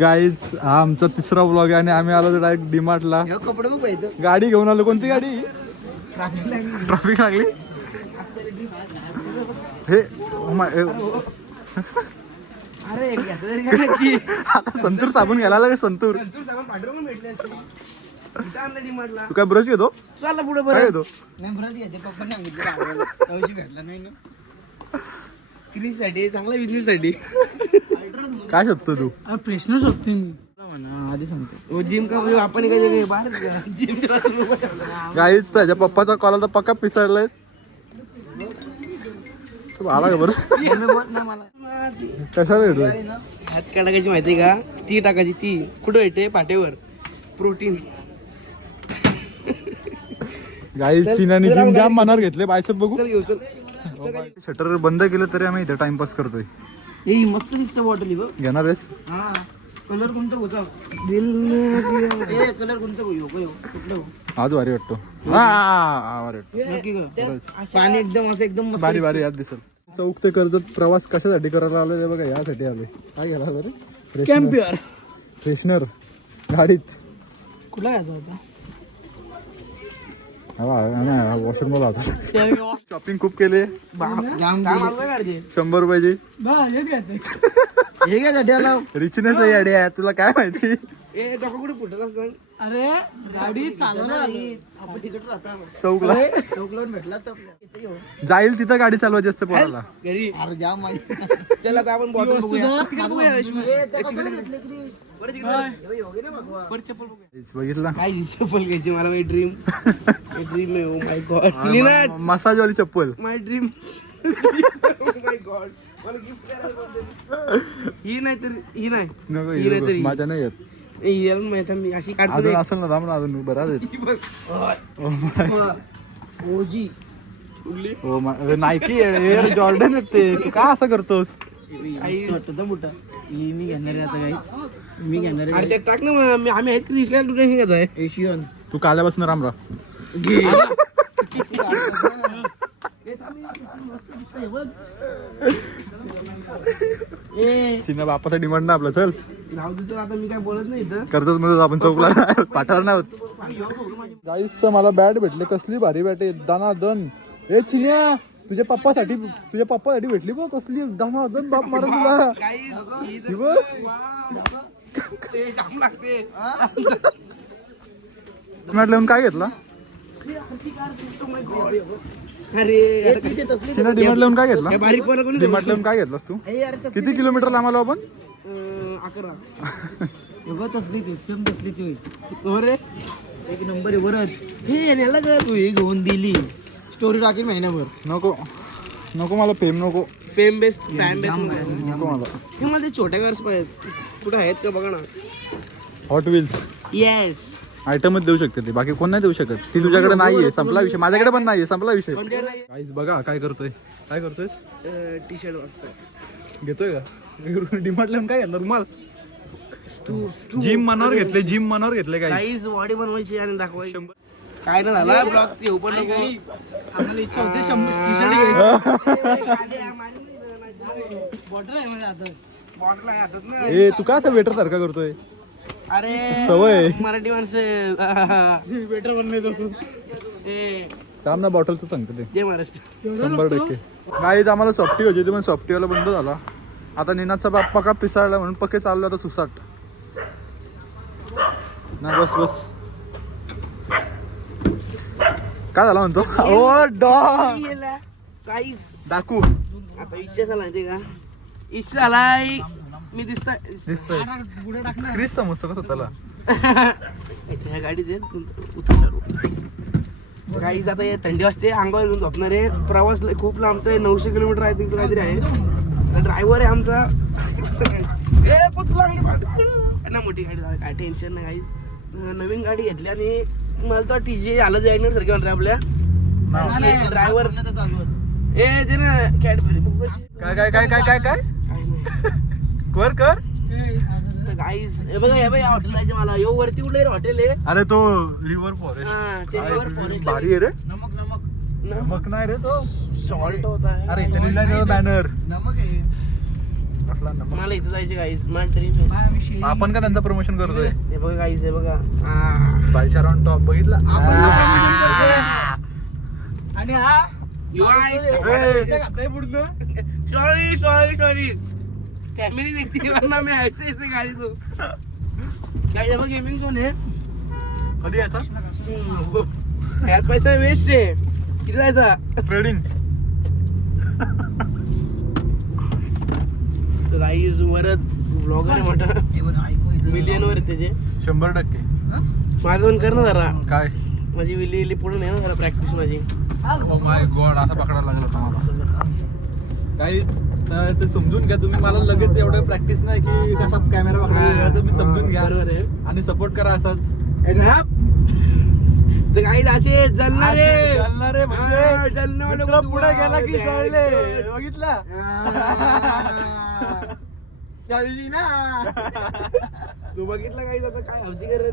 Guys हा आमचा तिसरा ब्लॉग आहे आणि आम्ही आलो डायरेक्ट डीमार्टला. कपडे बघ पाहिजे. गाडी घेऊन आलो. कोणती गाडी? ट्रॅफिक लागली. हे आता संतूर साबण घ्यायला लागेल. संतूर तू काय ब्रश घेतो? चला पुढे काय घेतो? नाही ब्रश घेते पप्पा सांगितलं भेटला नाही ना क्रीज साठी चांगला बिझनेस साठी. काय शोधतो तू? प्रश्न शोधतोय मी म्हणा आधी सांगतो. जिम का आपण काय बाहेर जिम गाईच त्याच्या पप्पाचा कॉल आला तर पक्का पिसाळलाय. आला का बरं? कशाला येतो? हात टाकायची माहिती का? ती टाकायची. ती कुठं येते? पाट्यावर. प्रोटीन. गाईज चिनाने जिम जाम मनावर घेतले. बायसेप बघू. चल घेऊ चल. शटर बंद केलं तरी आम्ही इथे टाइमपास करतोय. ए मस्त दिसतं बॉटल बघ. घेणार आहेस? हा कलर कोणता होता? कलर कोणता कुठलं? आज भारी वाटतो. हा भारी वाटतो. नक्की का? पाणी एकदम असं एकदम मस्त भारी भारी याद दिसल. चौक ते कर्जत प्रवास कशासाठी करायला आलोय? बघा यासाठी आलोय. काय घ्यायला आलो रे? कॅम्पियर. फ्रेशनर गाडीत. कुठला घ्यायचा होता? वॉशरूमला होता. शॉपिंग खूप केली. 100 रुपयाची. हे काय रिचनेस आहे अडे. तुला काय माहिती? कुठे फुटला सांग. अरे गाडी चालवणार आपण तिकडे राहता चौकला चौकला भेटला जाईल तिथं गाडी चालवायची असते पोराला. घरी अरे जाम चल आता आपण बॉटल बघितला. काय चप्पल घ्यायची मला. माय ड्रीम ड्रीम आहे. Oh my God. मसाज वाली चप्पल. माय ड्रीम. माय गॉड मला गिफ्ट करायला. ही नाही तर ही नाही. नको ही नाही तरी माझ्या नाही येत. याला माहिती मी अशी काढतो. अजून असेल ना थांब ना अजून बराच ओजी नायकी एअर जॉर्डन आहेत ते. तू का असं करतोस? मोठा मी घेणार आहे आता. काही मी घेणार आहे. टाक ना आम्ही आहेत की घेत आहे. एशियन तू काल्यापासून रामरा. चिन्ह बापाचा डिमांड ना आपला. चल आता मी काय बोलत नाही इथं. कर्जत मध्ये आपण चौकला पाठवणार नाही. गाईस तर मला बॅट भेटले. कसली भारी बॅट आहे. दाना दन. ए चिन्या तुझ्या पप्पासाठी भेटली बघ. कसली दाना दन बाप मारून तुला. म्हटलं काय घेतला? अरे चिन्या डिमांड लावून काय घेतला? डिमांड लावून काय घेतलास तू? किती किलोमीटर लांब आलो आपण? 11 तसली ती अरे एक नंबर आहे. परत हे नेला का तू? हे घेऊन दिली. स्टोरी टाकेल महिनाभर. नको मला फेम नको. फेम बेस्ट फॅन बेस्ट नको मला. हे मला ते छोट्या कार्स पाहिजेत. कुठे आहेत का बघा ना. हॉट व्हील्स येस आयटमच देऊ शकते ते. बाकी कोण नाही देऊ शकत. ती तुझ्याकडे नाहीये. संपला विषय. माझ्याकडे पण नाहीये. संपला विषय. गाईस बघा काय करतोय. टी शर्ट वाटतं घेतोय का? डिमांड लावून काय घेतलं? रुमाल. जिम मनावर घेतले. काहीच बॉडी बनवायची आणि दाखवायची. काय ना झाला ब्लॉग ते ओपन नको. आपल्याला इच्छा होते 100 टी शर्ट बॉटल आहे माझ्या हातात. बॉटल आहे हातात ना. ए तू का असं वेटर सारखा करतोय? अरे सवय मराठी माणसं वेटर बनले. थांब ना बॉटलचं सांगतो ते. जय महाराष्ट्र. 100%. गाईज आम्हाला सॉफ्टी होती पण सॉफ्टीवाला बंद झाला. आता निनादचा बाप्पा का पिसाळला म्हणून पक्के चाललो आता सुसाट. ना बस काय झाला म्हणतो? ओ डॉग काहीच डाकू. आता इच्छा झाला माहिती का? इच्छा झालाय. मी दिसतोय क्रिस समजतो का स्वतःला? ह्या गाडीत उतरणार. गाईज आता थंडी वाजते. अंगावर घेऊन झोपणार आहे. प्रवास खूप लांबचा आहे. 900 किलोमीटर आहे तिथं काहीतरी आहे. ड्रायव्हर आहे आमचा. ना मोठी गाडी काय टेन्शन नाही. गाईज नवीन गाडी घेतली आणि मला तर टीजी आलं जाईन सारखे म्हणते आपल्या ड्रायव्हर. ए ते ना कॅडबरी काय कर. गाईज हे बघा हे बघा हॉटेल जायचे मला. यो वरती कुठे हॉटेल आहे? अरे तो रिव्हर फॉरेस्ट भारी आहे रे. नमक नाही रे तो. सॉल्ट होता. अरे इथे लिहिलंय बॅनर. नमक आहे. कसला नंबर मला इथं जायचे गाईज मला ड्रीम आपण का त्यांचं प्रमोशन करतोय हे बघा गाईज हे बघा बायचार ऑन टॉप बघितला आणि हा सॉरी सॉरी सॉरी फॅमिली देखती वरना मैं ऐसे ऐसे गाड़ी तो क्या ये गेमिंग जोन है कधी यायचा यार पैसा वेस्ट आहे किती जायचा ट्रेडिंग तो गाईज वरत ब्लॉगर आहे मोठा मिलियन वर त्याचे 100% माझं पण कर ना जरा काय माझी विली पुढे आहे ना जरा प्रॅक्टिस माझी माय गॉड असा पकडायला लागला होता काहीच ते समजून घ्या तुम्ही मला लगेच एवढं प्रॅक्टिस नाही की कसा कॅमेरा पकडायला तुम्ही समजून घ्या बरोबर आहे आणि सपोर्ट करा असाच तर काही असे जलणारे जळणारे म्हणजे जलणारे मित्र पुढे गेला की जळले बघितला तू बघितला काही आता काय हवती करत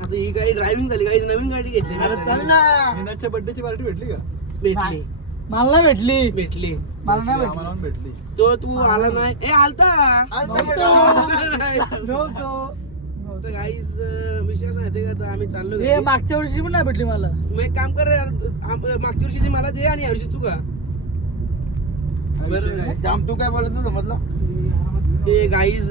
आता ही गाडी ड्रायव्हिंग झाली काही नवीन गाडी घेतली नीनाच्या बर्थडेची पार्टी भेटली का भेटली मला नाही भेटली भेटली मला नाही आम्हाला पण भेटली तो तू आला नाही ए आलता तर गाईस विषय असा आहे का आता आम्ही चाललो हे मागच्या वर्षी पण नाही भेटली मला मग एक काम कर रे, मागच्या वर्षीची मला दे आणि यावर्षी तू का जाम तू काय बोलत समजलं ते गाईस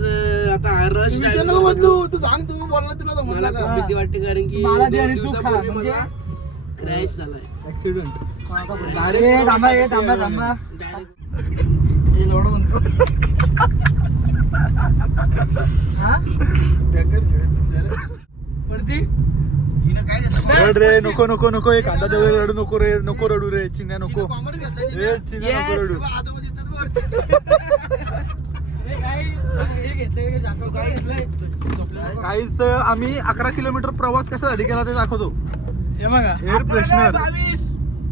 आता रश बदलू तू सांग तुम्ही बोलला तुला मला समजलं खूप भीती वाटते कारण की मला दे 2 आणि तू खा, दिवसापूर्वी म्हणजे? मला क्रॅश झालाय ऍक्सिडेंट थांबा थांबा वरती रड रे नको नको नको एक कांदा देऊ रडू नको रे नको रडू रे चिन्या नको ए चिन्या नको रडू काहीच आम्ही 11 किलोमीटर प्रवास कशासाठी केला ते दाखवतो हे बघा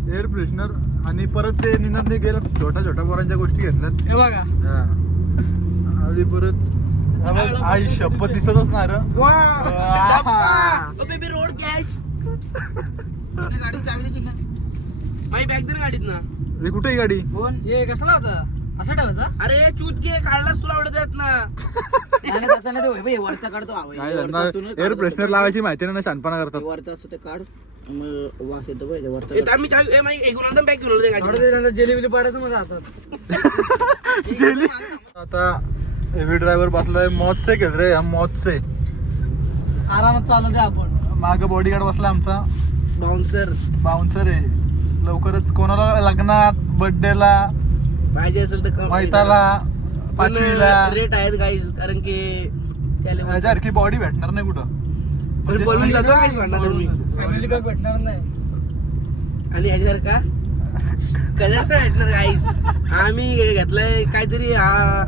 एअर फ्रेशनर आणि परत ते निनंदने गेलं छोट्या छोट्या पोरांच्या गोष्टी घेतल्यात हे बघा आणि परत आई शपथ दिसतच ना रे बेबी रोड कॅश माझी बॅग दे गाडीत ना हे कुठे ही गाडी फोन हे कसला होता असा ठेवायचा अरे चूत घे काढलास तुला आवडत येत ना तसं नाही ते वरचा काढतो काय एअर फ्रेशनर लावायची माहिती नाही ना शानपणा करतात वरचा असतो ते काढ मग वास येतो पाहिजे वरचा येत आम्ही चावी ए माई घेऊन आलो बॅग घेऊन आलो त्या गाडीत जेली बिली पाडायचं मग हातात आता हेवी ड्रायव्हर बसलाय मौज से खेळ रे हम मौज से आरामात चालत आहे आपण माग बॉडीगार्ड बसला आमचा बाउन्सर बाउन्सर आहे लवकरच कोणाला लग्नात बर्थडेला पाहिजे असेल तर कमी मैताला पण पाचवीला रेट आहेत गाईज कारण की त्या level चं. याच्यासारखी बॉडी भेटणार नाही कुठं पण बोलून जातो guys भांडणाला मी. फॅमिली बॅग भेटणार नाही आणि ह्याच्यावर का कलर काय भेटणार गाईज आम्ही घेतलाय काहीतरी हा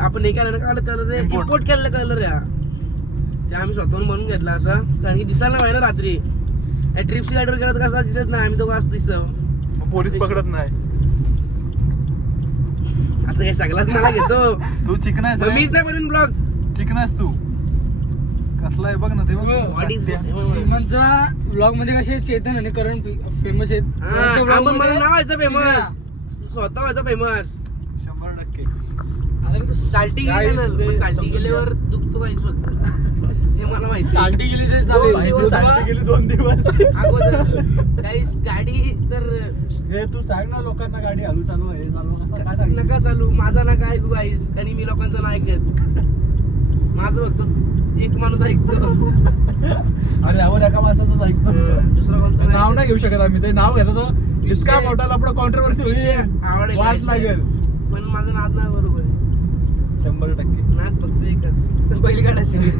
आपण हे केलं ना का त्याला इम्पोर्ट केलेला कलर आहे हा. ते आम्ही स्वतःहून बनवून घेतला असा कारण की दिसायला नाही ना रात्री ट्रिपची गाडीवर गेला तर कसा दिसत नाही आम्ही तो असं दिसतो पोलीस पकडत नाही आता काही सगळाच मला घेतो तू चिकन आहेस रे? मीच नाही बनवून ब्लॉग चिकन आहेस तू कसला आहे बघ ना ते बघ बॉडी श्रीमंतचा ब्लॉग म्हणजे कसे चेतन आणि करण फेमस आहेत त्यांच्या vlog आपण मला मध्ये- नाव व्हायचं फेमस स्वतः व्हायचं फेमस 100% साल्टी Guys, गेली ना ते साल्टी समजून गेल्यावर दुखतो काहीच फक्त हे मला माहिती साल्टी गेली तरी चालेल. बाईची साठी गेली 2 दिवस अगोदर काहीच गाडी तर हे तू सांग ना लोकांना गाडी हलू चालू हे चालू असं काय सांगितलं? नका चालू माझा ना काय ऐकू गाईस आणि मी लोकांचं नाही ऐकत माझं फक्त एक माणूस ऐकतो आणि आवाज एका माणसाचाच ऐकतो दुसरा कोणता नाही नाव नाही घेऊ शकत आम्ही ते नाव घेतो तर इतका मोठा आपला कॉन्ट्रोवर्सी विषय होईल आवडेल वाट विषय. लागेल पण माझं नाद नाही बरोबर आहे. 100% नाद फक्त एकच बैलगाडा शिकेल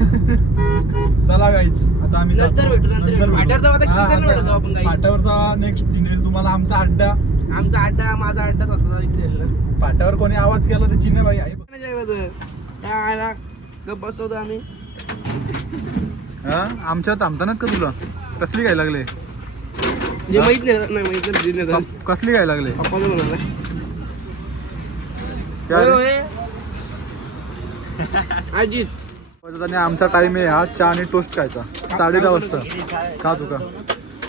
चला गाईच आता आम्ही नंतर जातो. भेटू, नंतर भेटू. फाट्यावर जाऊ आता, हा, किसान आता रोडला जाऊ आपण guys. फाट्यावरचा नेक्स्ट सीन येईल तुम्हाला आमचा अड्डा आमचा अड्डा माझा अड्डा स्वतःचा विकलेला फाट्यावर कोणी आवाज केला तर चिन्ह बाई आहे काय आला गप बसवतो आम्ही हा आमच्या थांबतानाच का तुला कसली काय लागले जे माहित नाही माहित नाही कसली काय लागले पप्पाचं म्हणाला काय रे? होय अजित आणि आमचा टाइम आहे हा चहा आणि टोस्ट खायचा 10:30 वाजता खा तू का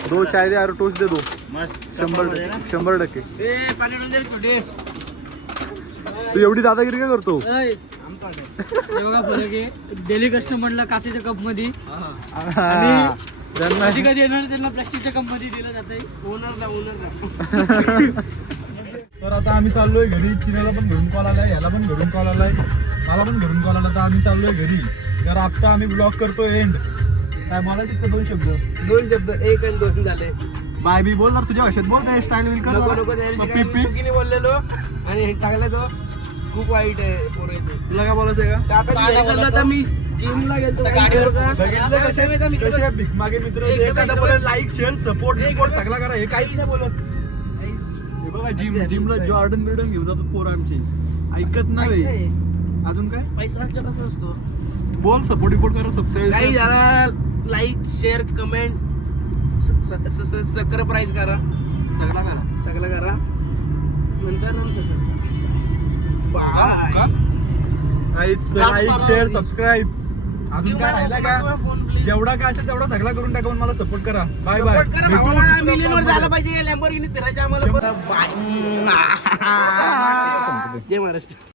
2 चाय दे और टोस्ट दे 2 100% ए पाणी आणून दे रे छोटे तू एवढी दादागिरी काय करतो हे बघा फरक आहे डेली कस्टमरला काचेच्या कप मध्ये त्यांना कधी कधी येणार त्यांना प्लास्टिकच्या कप मध्ये दिलं जातंय. ओनर तर आता आम्ही चाललोय घरी. चिन्याला पण घरून कॉल आलाय, याला पण घरून कॉल आलाय, मला पण घरून कॉल आला. तर आम्ही चाललोय घरी. तर आता आम्ही ब्लॉग करतोय एंड. काय बोलायचं तिथं 2 शब्द? 2 शब्द 1 आणि 2 झाले. बाय बी बोल ना तुझ्या भाषेत बोल. ते स्टाईल विल कर नको नको त्या दिवशी काय मी चुकीने बोललेलो आणि टाकला तो खूप वाईट आहे पोरं इथे. तुला काय बोलायचंय का? आता मी घरी चाललो, आता मी जिमला गेलतो गाडीवर कसे भीक मागे मित्र एखादा बोले लाईक शेअर सपोर्ट सगळा करा. हे काहीच नाही बोलत. हे बघा जिमला जॉर्डन बिर्डन घेऊन जातात पोरं आमची. ऐकत नाही. अजून काय पैसा असतो असतो. बोल. सपोर्ट रिपोर्ट करा. सबस्क्राईब काही झाला लाईक शेअर कमेंट सबस्क्राईब करा. सगळा करा. सगळं करा. नंतर बाय. Like share subscribe. अजून काय राहिला का? जेवढा काय असेल तेवढा सगळा करून टाका. मला सपोर्ट करा. Bye bye. मिलियनवर झाला पाहिजे. लॅम्बोर्गिनी फिरायचं आम्हाला. बाय. जय महाराष्ट्र.